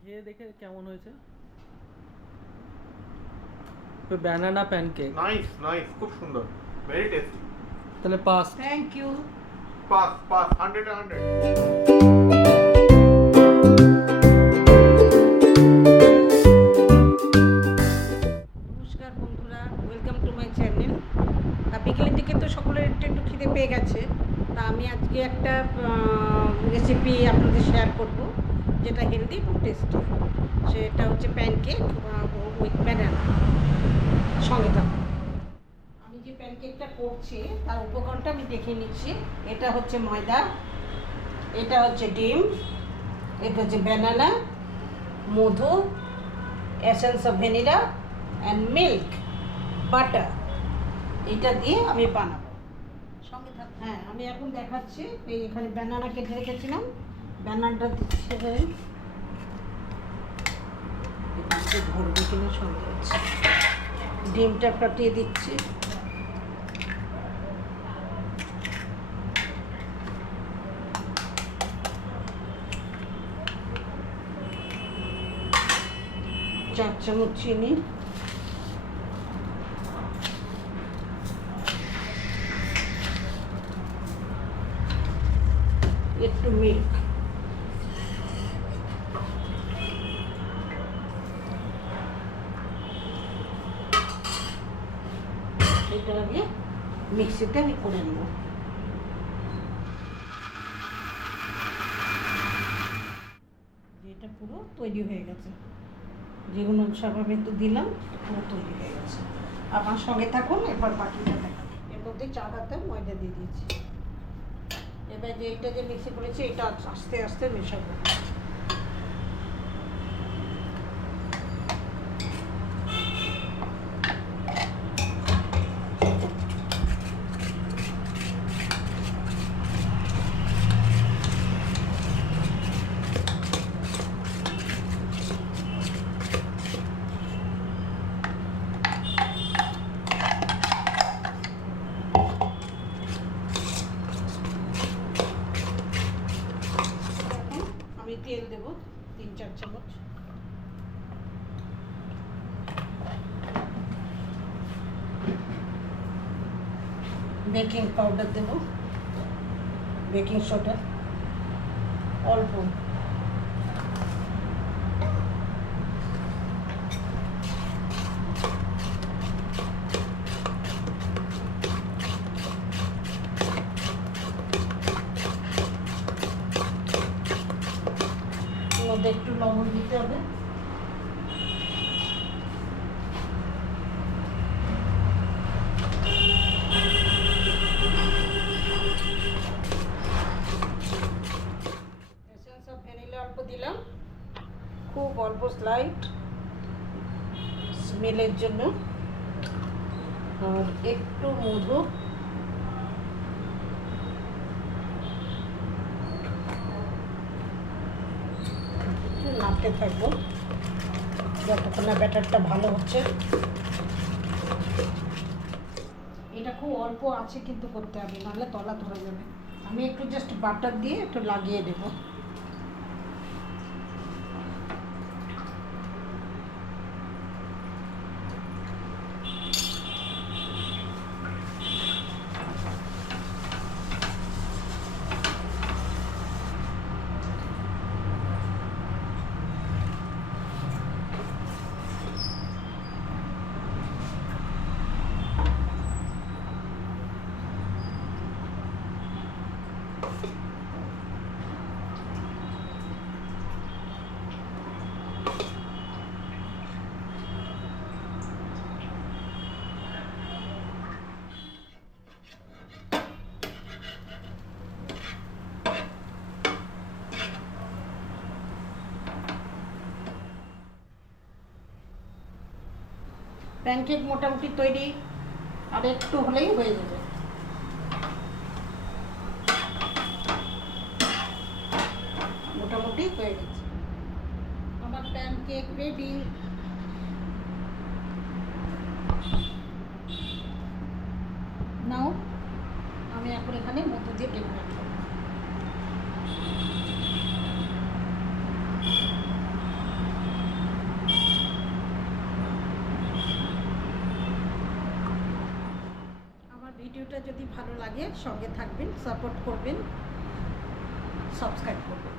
খেয়ে দেখে কেমন হয়েছে? Banana pancake. নাইস নাইস, খুব সুন্দর, ভেরি টেস্টি। তাহলে pass. Thank you. Pass pass, 100 100। নমস্কার বন্ধুরা, ওয়েলকাম টু মাই চ্যানেল। বিকেলের দিকে তো সকলের একটু একটু খিদে পেয়ে গেছে, তা আমি আজকে একটা রেসিপি আপনাদের শেয়ার করব, যেটা হেলদি এবং টেস্টি। সেটা হচ্ছে প্যানকেক উইথ ব্যানানা। সঙ্গে থাকুন। আমি যে প্যানকেকটা করছি তার উপকরণটা আমি দেখিয়ে নিচ্ছি। এটা হচ্ছে ময়দা, এটা হচ্ছে ডিম, এটা হচ্ছে banana, Madhu, essence of vanilla and milk, butter. এটা দিয়ে আমি বানাবো। সঙ্গে থাক। হ্যাঁ, আমি এখন দেখাচ্ছি। এই এখানে ব্যানানা কেটে রেখেছিলাম, ব্যানানাটা দিচ্ছি। ধরবে কিনা সঙ্গে হচ্ছে, ডিমটা ফাটিয়ে দিচ্ছি। চার চামচ চিনি, একটু মিল্ক, এটা আগে মিক্সিতে আমি করে নেব। এটা পুরো তৈরি হয়ে গেছে, যেগুলো স্বাভাবিক দিলাম পুরো তৈরি হয়ে গেছে। আমার সঙ্গে থাকুন, এবার বাকিটা দেখাবো। এর মধ্যে 4 হাতে ময়দা দিয়ে দিয়েছি। এবার যে এটা যে মিক্সি করেছি এটা আস্তে আস্তে মেশাবো। আমি তেল দেবো 3-4 চামচ। বেকিং পাউডার দেবো, বেকিং সোডা অল্প, মধ্যে একটু লবণ দিতে হবে। এসেন্স অফ ভ্যানিলা অল্প দিলাম, খুব অল্প, স্লাইট স্মেলের জন্য। আর একটু মধু, নাড়তে থাকবো যতক্ষণ না ব্যাটারটা ভালো হচ্ছে। এটা খুব অল্প আছে কিন্তু করতে হবে, নাহলে তলা ধরে যাবে। আমি একটু জাস্ট বাটার দিয়ে একটু লাগিয়ে দেবো। প্যানকেক মোটামুটি তৈরি, আর একটু হলেই হয়ে যাবে। মোটামুটি হয়ে গেছে, আমার প্যানকেক রেডি। নাও আমি এখন এখানে মধু দিয়ে ডেকোরেট করব। ভিডিওটা যদি ভালো লাগে সঙ্গে থাকবেন, সাপোর্ট করবেন, সাবস্ক্রাইব করবেন।